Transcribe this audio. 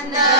and the